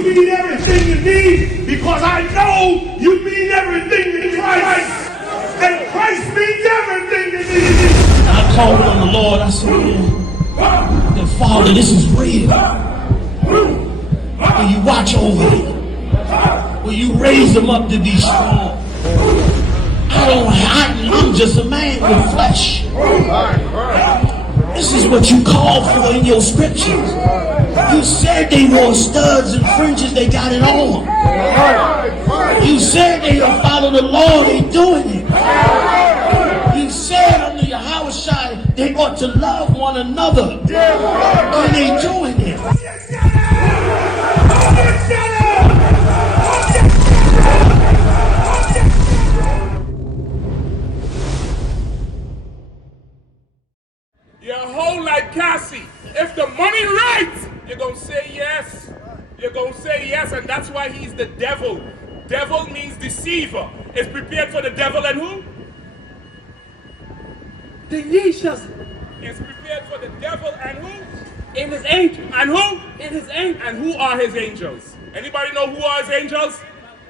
You mean everything to me because I know you mean everything to Christ. And Christ means everything to me. I called on the Lord. I said, yeah, Father, this is real. Will you watch over me? Will you raise them up to be strong? I'm just a man with flesh. This is what you called for in your scriptures. You said they wore studs and fringes, they got it on. You said they will follow the law, they doing it. You said under Yahanna they ought to love one another, and they doing it. You're a whole like Cassie. If the money right, you're going to say yes. You're going to say yes, and that's why he's the devil. Devil means deceiver. It's prepared for the devil and who? The nations. It's prepared for the devil and who? And his angels. And who? And his angels. And who are his angels? Anybody know who are his angels?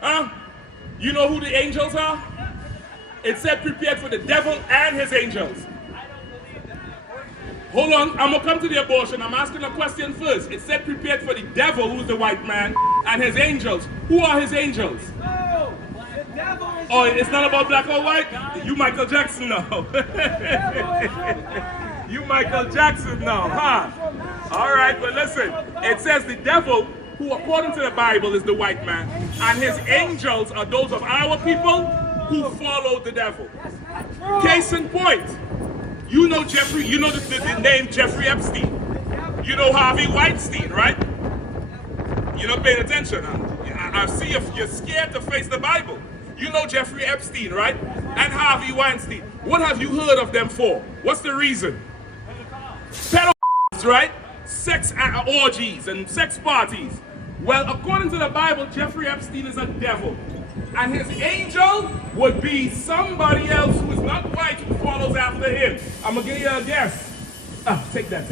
Huh? You know who the angels are? It said prepared for the devil and his angels. Hold on, I'm going to come to the abortion. I'm asking a question first. It said prepared for the devil, who's the white man, and his angels. Who are his angels? No, the devil is... Oh, it's not about black or white? You Michael Jackson now. You Michael Jackson now, huh? All right, but listen. It says the devil, who according to the Bible is the white man, and his angels are those of our people who follow the devil. Case in point. You know Jeffrey, you know the name Jeffrey Epstein. You know Harvey Weinstein, right? You're not paying attention, huh? I see if you're scared to face the Bible. You know Jeffrey Epstein, right? And Harvey Weinstein. What have you heard of them for? What's the reason? Pedophiles, right? Sex orgies and sex parties. Well, according to the Bible, Jeffrey Epstein is a devil. And his angel would be somebody else who is not white who follows after him. I'm going to give you a guess. Oh, take that.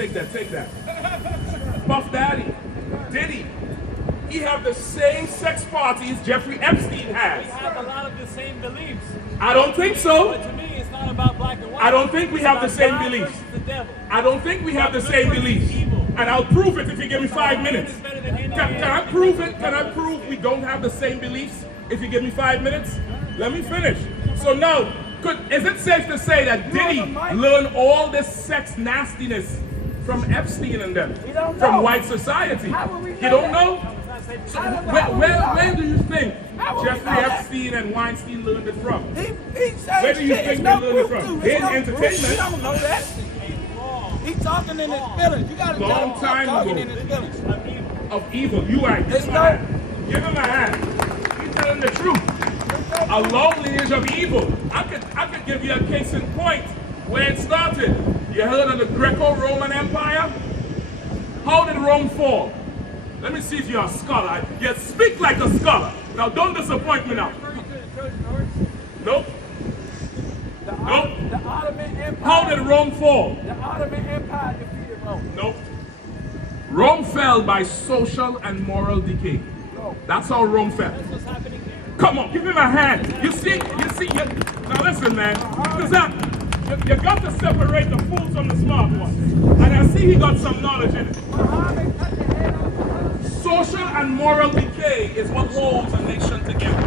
Puff Daddy, Diddy. He have the same sex parties Jeffrey Epstein has. We have a lot of the same beliefs. I don't think so. But to me, it's not about black and white. I don't think we have the same beliefs. I don't think we have the same beliefs. And I'll prove it if you give me 5 minutes. Can I prove it? Can I prove we don't have the same beliefs? If you give me 5 minutes, let me finish. So now, is it safe to say that Diddy learned all this sex nastiness from Epstein and them, from white society? You don't know? So where do you think Jeffrey Epstein and Weinstein learned it from? Where do you think they learned it from? In entertainment. We don't know that. He's talking in his feelings. You got to long time talking ago. in his feelings. Of evil. You are. Give him a hand. Give him a hand. Telling the truth. A long lineage of evil. I could give you a case in point where it started. You heard of the Greco-Roman Empire? How did Rome fall? Let me see if you're a scholar. You speak like a scholar. Now don't disappoint me now. Nope. Nope. The Ottoman Empire. How did Rome fall? The Ottoman Empire defeated Rome. Nope. Rome fell by social and moral decay. That's how Rome fell. That's what's happening here. Come on, give him a hand. You see, now listen, man. You got to separate the fools from the smart ones. And I see he got some knowledge in it. Social and moral decay is what holds a nation together.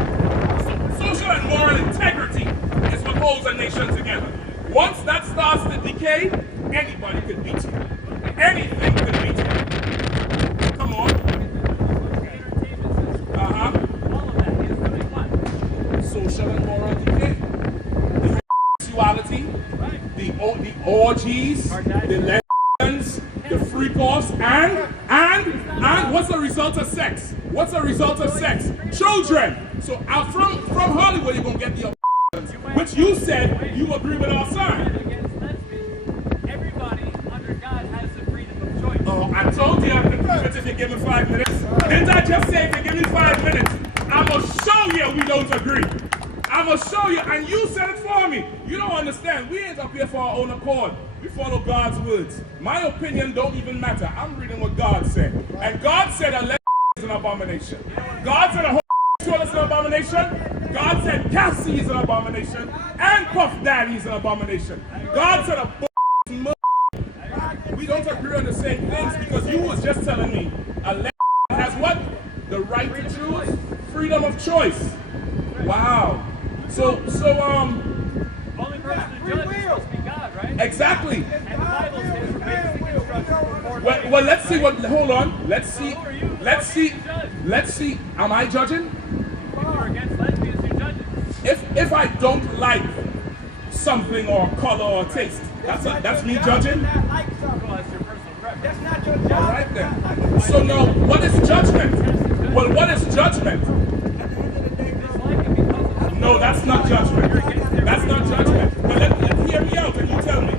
Social and moral integrity is what holds a nation together. Once that starts to decay, anybody could beat you. Anything could beat you. Come on. Social and moral decay. The sexuality, the orgies, the lesbians, the freak-offs, and what's the result of sex? What's the result of sex? Children. So from Hollywood you're gonna get the which you said you agree with our side. Everybody under God has the freedom of choice. Oh, I told you I could prove it if you give me 5 minutes. Didn't I just say if you give me 5 minutes? I'm going to show you we don't agree. I'm going to show you, and you said it for me. You don't understand. We ain't up here for our own accord. We follow God's words. My opinion don't even matter. I'm reading what God said. And God said a lesbian is an an abomination. God said a whole toilet is an abomination. God said Cassie is an abomination. And Puff Daddy is an abomination. God said a we don't agree on the same things because you was just telling me a lady has what? The right to choose? Freedom of choice. Wow. So Only person to judge is supposed to be God, right? exactly. And the Bible says for basic instruction. Well, let's see what. Hold on. Let's see. Am I judging? If you're against lesbians, you judge it. If I don't like something or color or taste, that's me judging. Well, that's your personal preference. That's not your job. All right then. So now, what is judgment? Well, what is judgment? Disliking because of No, that's not judgment. That's not judgment. But let hear me out and you tell me.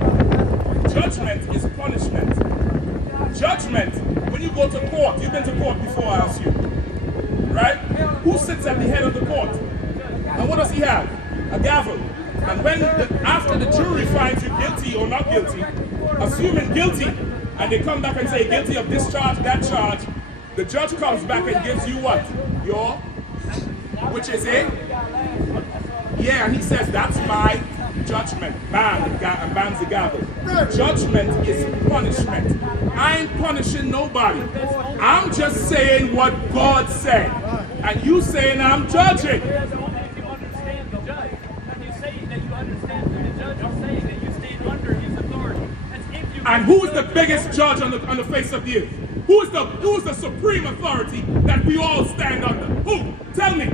Judgment is punishment. Judgment, when you go to court, you've been to court before, I assume. Right? Who sits at the head of the court? And what does he have? A gavel. And when after the jury finds you guilty or not guilty, assuming guilty, and they come back and say guilty of this charge, that charge, the judge comes back and gives you what? Your, which is a, yeah, and he says, that's my judgment. Bam, and bams the gavel. Judgment is punishment. I ain't punishing nobody. I'm just saying what God said. And you saying I'm judging. If you understand the judge, and you say that you understand the judge is saying that you stand under his authority. That's if you And who is the biggest judge on the face of the earth? Who is the supreme authority that we all stand under? Who? Tell me.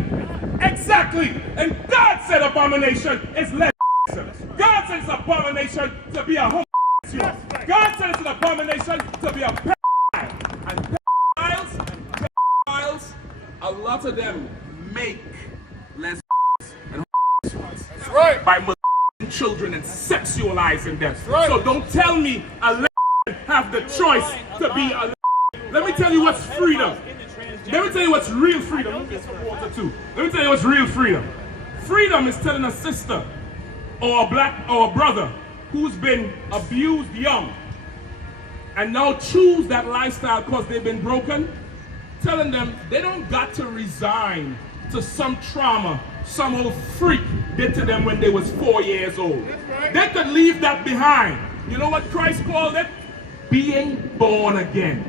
Exactly. And God said abomination is lesbianism. God said it's abomination to be a homosexual. God said it's an abomination to be a pedophile. And pedophiles, a lot of them make lesbians and homosexuals. That's right. By molesting children and sexualizing them. right. So don't tell me a lesbian have the choice to be a lesbian. Let me tell you what's freedom. Let me tell you what's real freedom. Let me get some water too. Let me tell you what's real freedom. Freedom is telling a sister or a black or a brother who's been abused young and now choose that lifestyle because they've been broken, telling them they don't got to resign to some trauma some old freak did to them when they was 4 years old. They could leave that behind. You know what Christ called it? Being born again.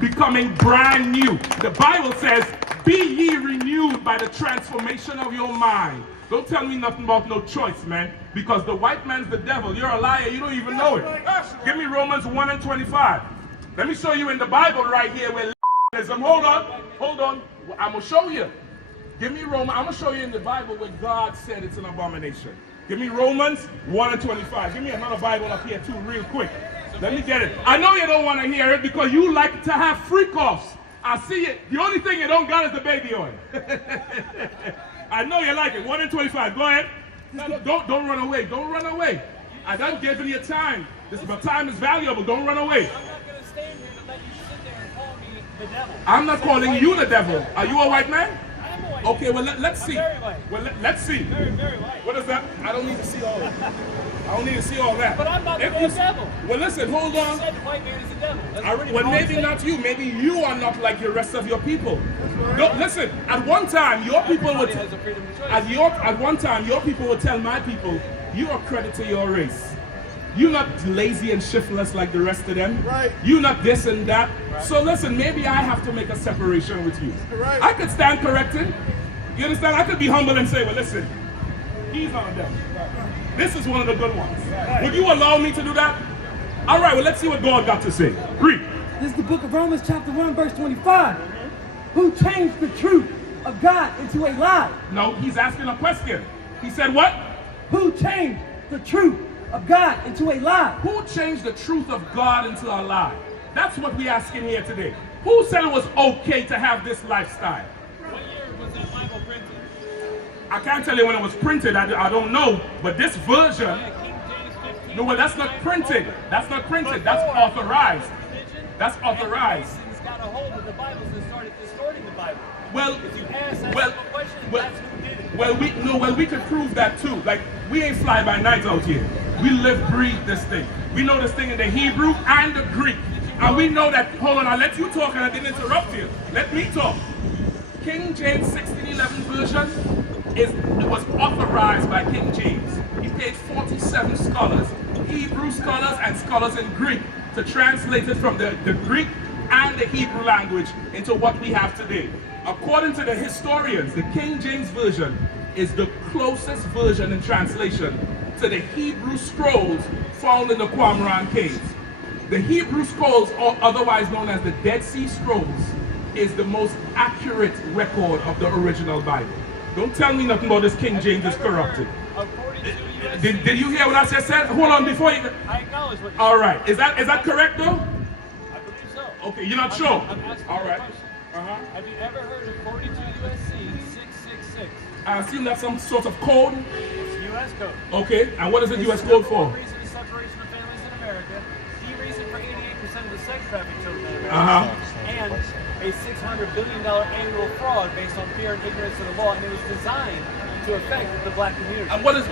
Becoming brand new. The Bible says, be ye renewed by the transformation of your mind. Don't tell me nothing about no choice, man. Because the white man's the devil. You're a liar. You don't even know it. Give me Romans 1:25. Let me show you in the Bible right here where hold on. I'm going to show you. Give me Romans. I'm going to show you in the Bible where God said it's an abomination. Give me Romans 1:25. Give me another Bible up here too real quick. Let me get it. I know you don't want to hear it because you like to have freak-offs. I see it. The only thing you don't got is the baby oil. I know you like it. 1:25. Go ahead. No, don't run away. Don't run away. I done given you time. My time is valuable. Don't run away. I'm not going to stand here to let you sit there and call me the devil. I'm not calling you the devil. Are you a white man? I am a white Okay, well, let's see. very white. Well, let's see. Very, very white. What is that? I don't need to see all that. I don't need to see all that. But I'm not the If you- devil. Well, listen, hold You on. said the white man is the devil. That's Well, pretty maybe wrong not you. Maybe you are not like the rest of your people. No, listen. At one time, your people would. Everybody has a freedom of choice. At one time, your people would tell my people, "You are credit to your race. You're not lazy and shiftless like the rest of them. Right. You're not this and that. So listen, maybe I have to make a separation with you. Right. I could stand corrected. You understand? I could be humble and say, well, listen, he's not a devil. This is one of the good ones. Would you allow me to do that? All right, well, let's see what God got to say. Read. This is the book of Romans chapter 1 verse 25. Who changed the truth of God into a lie? No, he's asking a question. He said what? Who changed the truth of God into a lie? Who changed the truth of God into a lie? That's what we're asking here today. Who said it was okay to have this lifestyle? What year was that Bible printed? I can't tell you when it was printed. I don't know. But this version, Yeah, King James 15. no, well, that's not printed. That's not printed. That's authorized. That's authorized. Masons got a hold of the Bibles and started distorting the Bible. Well, If you ask that well, question, well, that's who did it. we could prove that too. Like, we ain't fly by night out here. We live, breathe this thing. We know this thing in the Hebrew and the Greek. Did you And we know that, hold on, I let you talk and I didn't interrupt you. Let me talk. King James 1611 version was authorized by King James. He paid 47 scholars, Hebrew scholars and scholars in Greek, to translate it from the Greek and the Hebrew language into what we have today. According to the historians, the King James version is the closest version in translation to the Hebrew scrolls found in the Qumran caves. The Hebrew scrolls, or otherwise known as the Dead Sea Scrolls, is the most accurate record of the original Bible. Don't tell me nothing about this King James is corrupted. Did you hear what I just said? Hold on before you... I acknowledge what you said. All right. Is that correct though? I believe so. Okay, you're not sure? I'm asking All you a right. question. Uh-huh. Have you ever heard of 42 USC 666? I assume that's some sort of code. It's U.S. code. Okay, and what is the U.S. It's code the for? number one reason of separation of families in America, the reason for 88% of the sex trafficking children in America, and a $600 billion annual fraud based on fear and ignorance of the law, and it was designed to affect the black community. And what is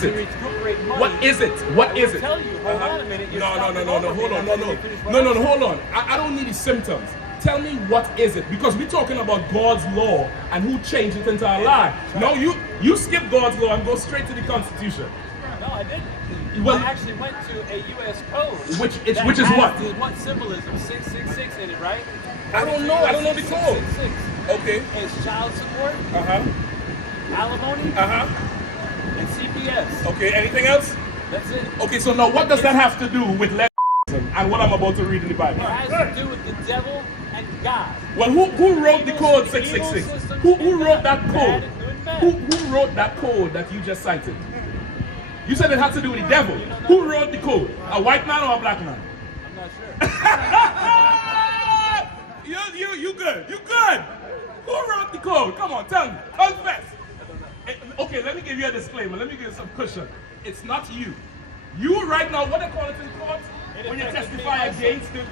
To it? recuperate money. What is it? What is I will it? tell you. Hold on a minute. No, hold on. Hold on. I don't need the symptoms. Tell me what is it? Because we're talking about God's law and who changed it into our life. No, you skip God's law and go straight to the Constitution. No, I didn't. Well, I actually went to a U.S. code. Which is that what? has what symbolism? 666 in it, right? I don't know. I don't know the code. 666. Okay. It's child support, alimony, and CPS. Okay. Anything else? That's it. Okay. So now, what does that have to do with lesbianism and what I'm about to read in the Bible? It has to do with the devil and God. Well, who wrote the code 666? Who wrote that code? Who wrote that code that you just cited? You said it had to do with the devil. Who wrote the code? A white man or a black man? I'm not sure. You good. You good. Who wrote the code? Come on, tell me. Confess. Okay, let me give you a disclaimer. Let me give you some cushion. It's not you. You right now, what they call it in court? When you testify against the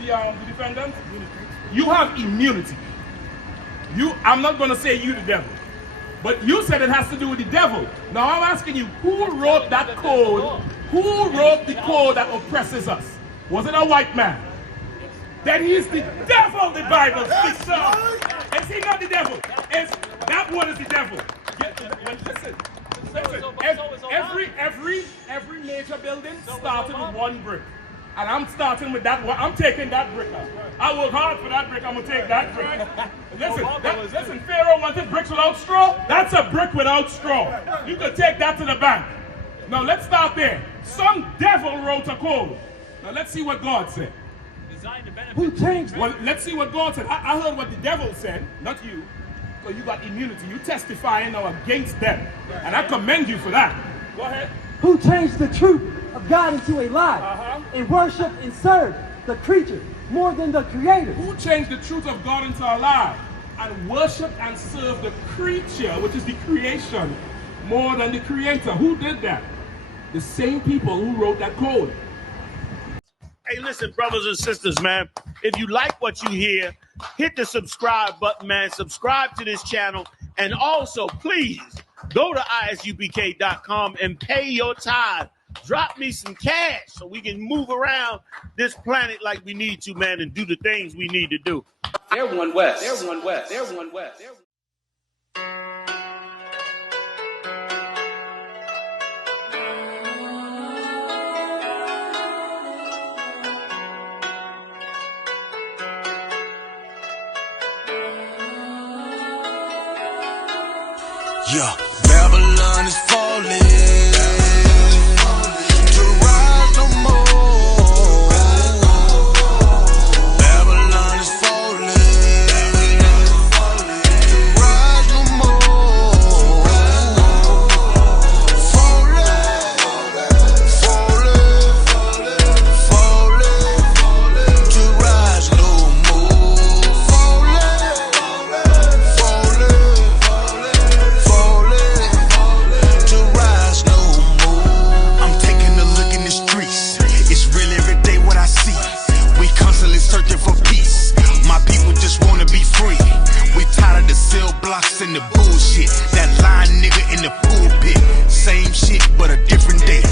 defendant, you have immunity. I'm not going to say you the devil. But you said it has to do with the devil. Now I'm asking you, who wrote that code? Who wrote the code that oppresses us? Was it a white man? Then he's the devil, the Bible speaks of. Is he not the devil? That one is the devil. Listen. Every major building started with one brick. And I'm starting with that one. I'm taking that brick out. I work hard for that brick. I'm going to take that brick. Listen, Pharaoh wanted bricks without straw. That's a brick without straw. You could take that to the bank. Now, let's start there. Some devil wrote a code. Now, let's see what God said. Who changed? Well, let's see what God said. I heard what the devil said, not you. So you got immunity. You testifying now against them. And I commend you for that. Go ahead. Who changed the truth of God into a lie and worship and serve the creature more than the creator? Who changed the truth of God into a lie and worship and serve the creature, which is the creation, more than the creator? Who did that? The same people who wrote that code. Hey, listen, brothers and sisters, man. If you like what you hear, hit the subscribe button, man. Subscribe to this channel. And also, please, go to ISUPK.com and pay your tithe. Drop me some cash so we can move around this planet like we need to, man, and do the things we need to do. They're one West. They're one West. They're one West. Yeah, Babylon is falling. To rise no more. Babylon is falling. To rise no more. Falling. To rise no more. To rise no more. I'm taking a look in the streets. It's real every day what I see. We constantly searching for peace. My people just wanna be free. We tired of the cell blocks and the bullshit. That lying nigga in the pulpit. Same shit but a different day.